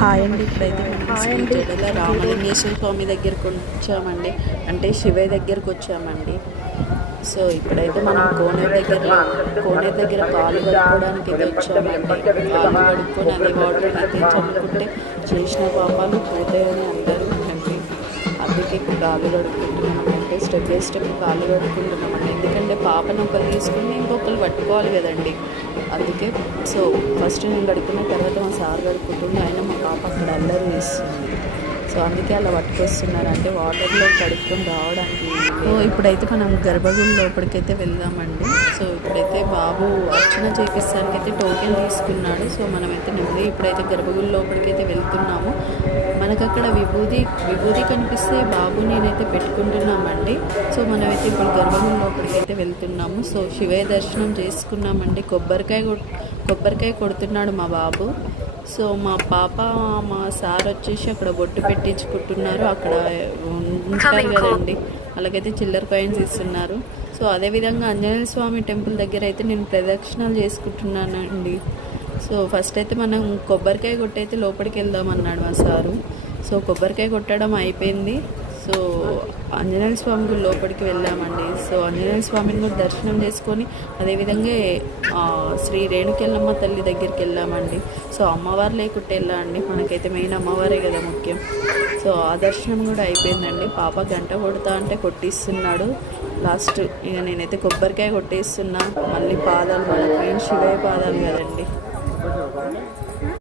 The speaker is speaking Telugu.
హాయ్ అండి. ఇప్పుడైతే మనం శ్రీ జడల రామలింగేశ్వర స్వామి దగ్గరకు వచ్చామండి, అంటే శివయ్య దగ్గరకు వచ్చామండి. సో ఇప్పుడైతే మనం కోనేరు దగ్గర కాలు కడుక్కోవడానికి అయితే వచ్చామండి. కాలు కడుక్కొని అదే వాటర్ అయితే చల్లుకుంటే చేసిన పాపాలు పోతాయని అందరూ అంటే అందుకే కాలు కడుక్కుంటున్నామండి. అంటే స్టెప్ బై స్టెప్ కాలు కడుక్కుంటున్నామండి. ఎందుకంటే పాపను ఒకరు తీసుకుని ఇంకొకరు పట్టుకోవాలి కదండి. అందుకే సో ఫస్ట్ నేను కడుక్కున్న తర్వాత మా సార్ కడుక్కుంటుండే, ఆయన మా పాప అక్కడ అల్లరి వేస్తుంది. సో అందుకే అలా పట్టుకొస్తున్నారు, అంటే వాటర్లో కడుక్కొని రావడానికి. సో ఇప్పుడైతే మనం గర్భగుడి లోపలికైతే వెళ్దామండి. సో ఇప్పుడైతే బాబు అర్చన చేపిస్తానికి అయితే టోకెన్ తీసుకున్నాడు. సో మనమైతే నెమ్మది ఇప్పుడైతే గర్భగుడి లోపలికైతే వెళ్తున్నాము. మనకు అక్కడ విభూది కనిపిస్తే బాబు నేనైతే పెట్టుకుంటున్నామండి. సో మనమైతే ఇప్పుడు గర్భగుడి లోపలికైతే వెళ్తున్నాము. సో శివయ్య దర్శనం చేసుకున్నామండి. కొబ్బరికాయ కొడుతున్నాడు మా బాబు. సో మా పాప మా సార్ వచ్చేసి అక్కడ బొట్టు పెట్టించుకుంటున్నారు. అక్కడ ఉంటారు కదండి, అలాగైతే చిల్లర కాయిన్స్ ఇస్తున్నారు. సో అదేవిధంగా ఆంజనేయ స్వామి టెంపుల్ దగ్గర అయితే నేను ప్రదక్షిణాలు చేసుకుంటున్నానండి. సో ఫస్ట్ అయితే మనం కొబ్బరికాయ కొట్టయితే లోపలికి వెళ్దామన్నాడు మా సారు. సో కొబ్బరికాయ కొట్టడం అయిపోయింది. సో ఆంజనేయ స్వామి గుడి లోపలికి వెళ్ళామండి. సో ఆంజనేయ స్వామిని కూడా దర్శనం చేసుకొని అదేవిధంగా శ్రీ రేణుకెళ్ళమ్మ తల్లి దగ్గరికి వెళ్ళామండి. సో అమ్మవారు లేకుంటే వెళ్ళామండి, మనకైతే మెయిన్ అమ్మవారే కదా ముఖ్యం. సో ఆ దర్శనం కూడా అయిపోయిందండి. పాప గంట కొడతా అంటే కొట్టిస్తున్నాడు. లాస్ట్ ఇక నేనైతే కొబ్బరికాయ కొట్టేస్తున్నా. మళ్ళీ పాదాలు, మనకు మెయిన్ శివయ్య పాదాలు కదండి.